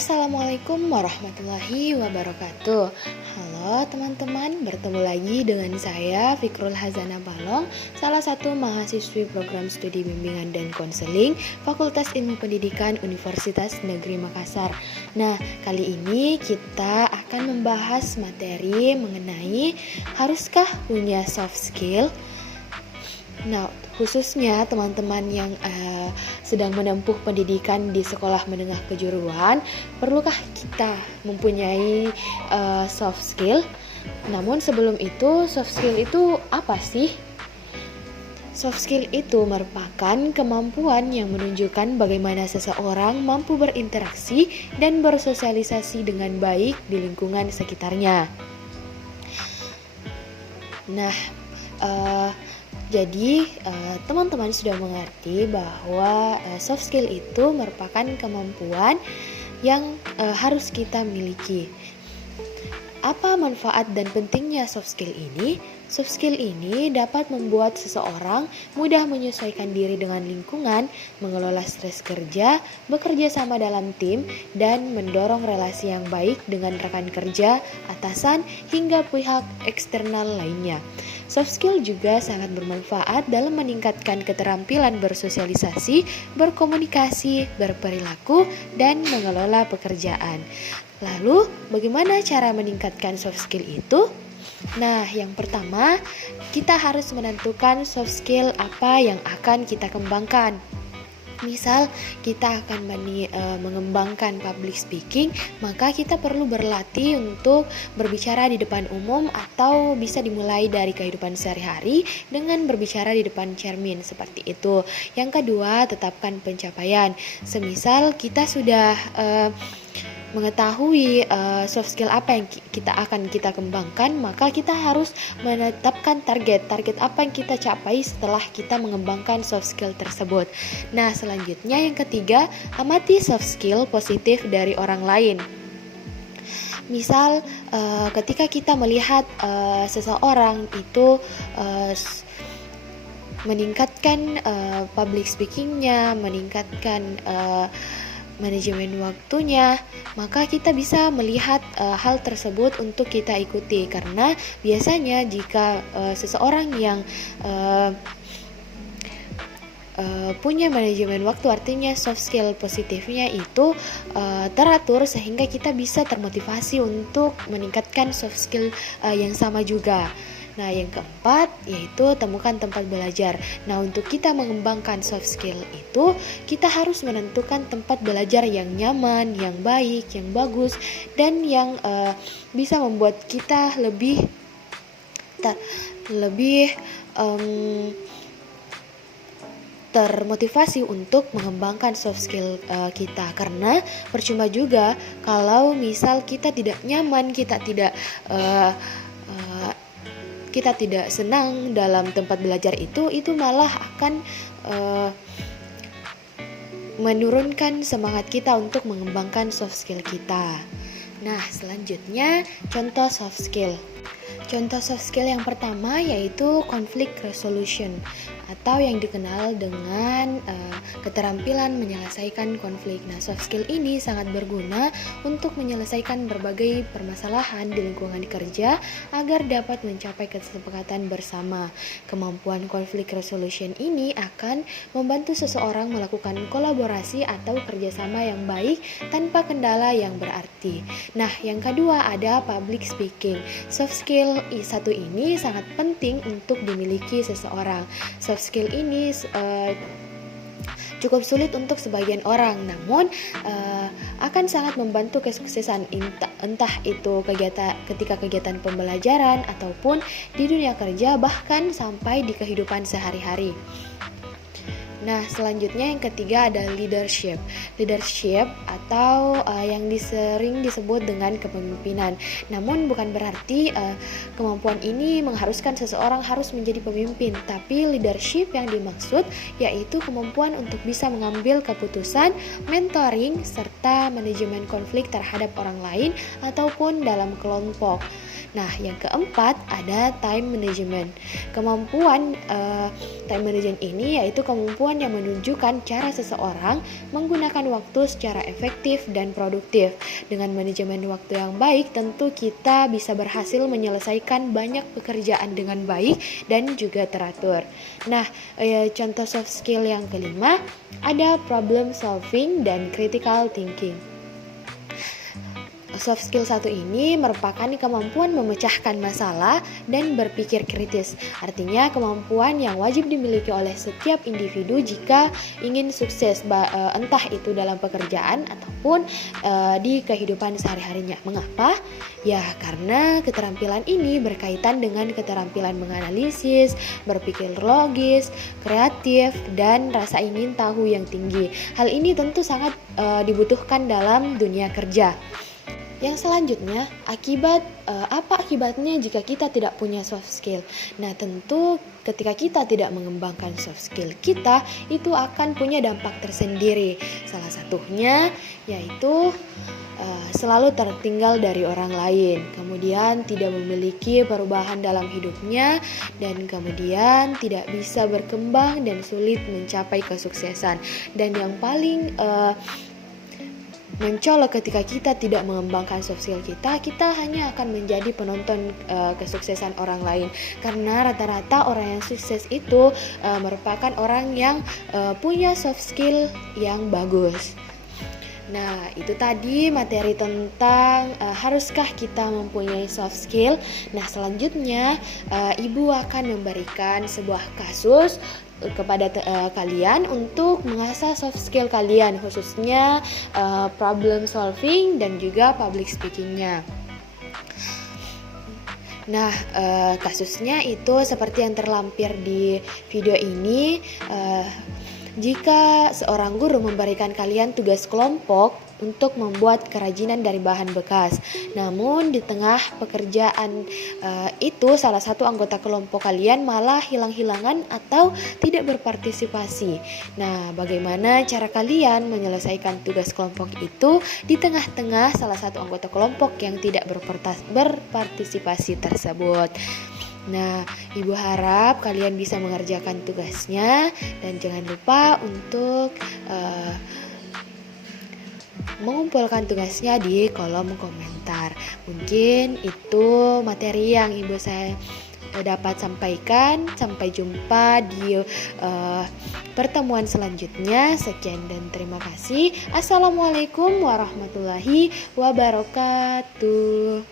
Assalamualaikum warahmatullahi wabarakatuh. Halo teman-teman, bertemu lagi dengan saya Fikrul Hazana Balong, salah satu mahasiswi program studi bimbingan dan konseling Fakultas Ilmu Pendidikan Universitas Negeri Makassar. Nah, kali ini kita akan membahas materi mengenai haruskah punya soft skill. Nah, khususnya teman-teman yang sedang menempuh pendidikan di sekolah menengah kejuruan, perlukah kita mempunyai soft skill? Namun sebelum itu, soft skill itu apa sih? Soft skill itu merupakan kemampuan yang menunjukkan bagaimana seseorang mampu berinteraksi dan bersosialisasi dengan baik di lingkungan sekitarnya. Nah, jadi teman-teman sudah mengerti bahwa soft skill itu merupakan kemampuan yang harus kita miliki. Apa manfaat dan pentingnya soft skill ini? Soft skill ini dapat membuat seseorang mudah menyesuaikan diri dengan lingkungan, mengelola stres kerja, bekerja sama dalam tim, dan mendorong relasi yang baik dengan rekan kerja, atasan, hingga pihak eksternal lainnya. Soft skill juga sangat bermanfaat dalam meningkatkan keterampilan bersosialisasi, berkomunikasi, berperilaku, dan mengelola pekerjaan. Lalu, bagaimana cara meningkatkan soft skill itu? Nah, yang pertama, kita harus menentukan soft skill apa yang akan kita kembangkan. Misal, kita akan mengembangkan public speaking, maka kita perlu berlatih untuk berbicara di depan umum atau bisa dimulai dari kehidupan sehari-hari dengan berbicara di depan cermin, seperti itu. Yang kedua, tetapkan pencapaian. Semisal kita sudah mengetahui soft skill apa yang kita kembangkan, maka kita harus menetapkan target apa yang kita capai setelah kita mengembangkan soft skill tersebut. Nah, selanjutnya yang ketiga, amati soft skill positif dari orang lain. Misal ketika kita melihat seseorang itu meningkatkan public speakingnya, meningkatkan manajemen waktunya, maka kita bisa melihat hal tersebut untuk kita ikuti, karena biasanya jika seseorang yang punya manajemen waktu, artinya soft skill positifnya itu teratur, sehingga kita bisa termotivasi untuk meningkatkan soft skill yang sama juga. Nah, yang keempat yaitu temukan tempat belajar. Nah, untuk kita mengembangkan soft skill itu, kita harus menentukan tempat belajar yang nyaman, yang baik, yang bagus, dan yang bisa membuat kita lebih termotivasi untuk mengembangkan soft skill kita. Karena percuma juga kalau misal kita tidak nyaman, kita tidak senang dalam tempat belajar itu malah akan menurunkan semangat kita untuk mengembangkan soft skill kita. Nah, selanjutnya contoh soft skill. Contoh soft skill yang pertama yaitu conflict resolution, atau yang dikenal dengan keterampilan menyelesaikan konflik. Nah, soft skill ini sangat berguna untuk menyelesaikan berbagai permasalahan di lingkungan kerja agar dapat mencapai kesepakatan bersama. Kemampuan conflict resolution ini akan membantu seseorang melakukan kolaborasi atau kerjasama yang baik tanpa kendala yang berarti. Nah, yang kedua ada public speaking. Soft skill satu ini sangat penting untuk dimiliki seseorang. Soft skill ini cukup sulit untuk sebagian orang, namun akan sangat membantu kesuksesan entah itu ketika kegiatan pembelajaran ataupun di dunia kerja, bahkan sampai di kehidupan sehari-hari. Nah, selanjutnya yang ketiga ada leadership. Leadership atau yang sering disebut dengan kepemimpinan. Namun bukan berarti kemampuan ini mengharuskan seseorang harus menjadi pemimpin, tapi leadership yang dimaksud yaitu kemampuan untuk bisa mengambil keputusan, mentoring, serta manajemen konflik terhadap orang lain ataupun dalam kelompok. Nah, yang keempat ada time management. Kemampuan time management ini yaitu kemampuan kemampuan yang menunjukkan cara seseorang menggunakan waktu secara efektif dan produktif. Dengan manajemen waktu yang baik, tentu kita bisa berhasil menyelesaikan banyak pekerjaan dengan baik dan juga teratur. Nah, contoh soft skill yang kelima ada problem solving dan critical thinking. Soft skill satu ini merupakan kemampuan memecahkan masalah dan berpikir kritis. Artinya kemampuan yang wajib dimiliki oleh setiap individu jika ingin sukses, entah itu dalam pekerjaan ataupun di kehidupan sehari-harinya. Mengapa? Ya, karena keterampilan ini berkaitan dengan keterampilan menganalisis, berpikir logis, kreatif, dan rasa ingin tahu yang tinggi. Hal ini tentu sangat dibutuhkan dalam dunia kerja. Yang selanjutnya, apa akibatnya jika kita tidak punya soft skill? Nah, tentu ketika kita tidak mengembangkan soft skill kita, itu akan punya dampak tersendiri. Salah satunya yaitu selalu tertinggal dari orang lain, kemudian tidak memiliki perubahan dalam hidupnya, dan kemudian tidak bisa berkembang dan sulit mencapai kesuksesan. Dan yang paling mencolok ketika kita tidak mengembangkan soft skill kita hanya akan menjadi penonton kesuksesan orang lain, karena rata-rata orang yang sukses itu merupakan orang yang punya soft skill yang bagus. Nah, itu tadi materi tentang haruskah kita mempunyai soft skill. Nah, selanjutnya Ibu akan memberikan sebuah kasus kepada kalian untuk mengasah soft skill kalian, khususnya problem solving dan juga public speakingnya. Nah, kasusnya itu seperti yang terlampir di video ini. Jika seorang guru memberikan kalian tugas kelompok untuk membuat kerajinan dari bahan bekas, namun di tengah pekerjaan itu salah satu anggota kelompok kalian malah hilang-hilangan atau tidak berpartisipasi. Nah, bagaimana cara kalian menyelesaikan tugas kelompok itu di tengah-tengah salah satu anggota kelompok yang tidak berpartisipasi tersebut? Nah, Ibu harap kalian bisa mengerjakan tugasnya, dan jangan lupa untuk mengumpulkan tugasnya di kolom komentar. Mungkin itu materi yang Ibu saya dapat sampaikan. Sampai jumpa di pertemuan selanjutnya. Sekian dan terima kasih. Assalamualaikum warahmatullahi wabarakatuh.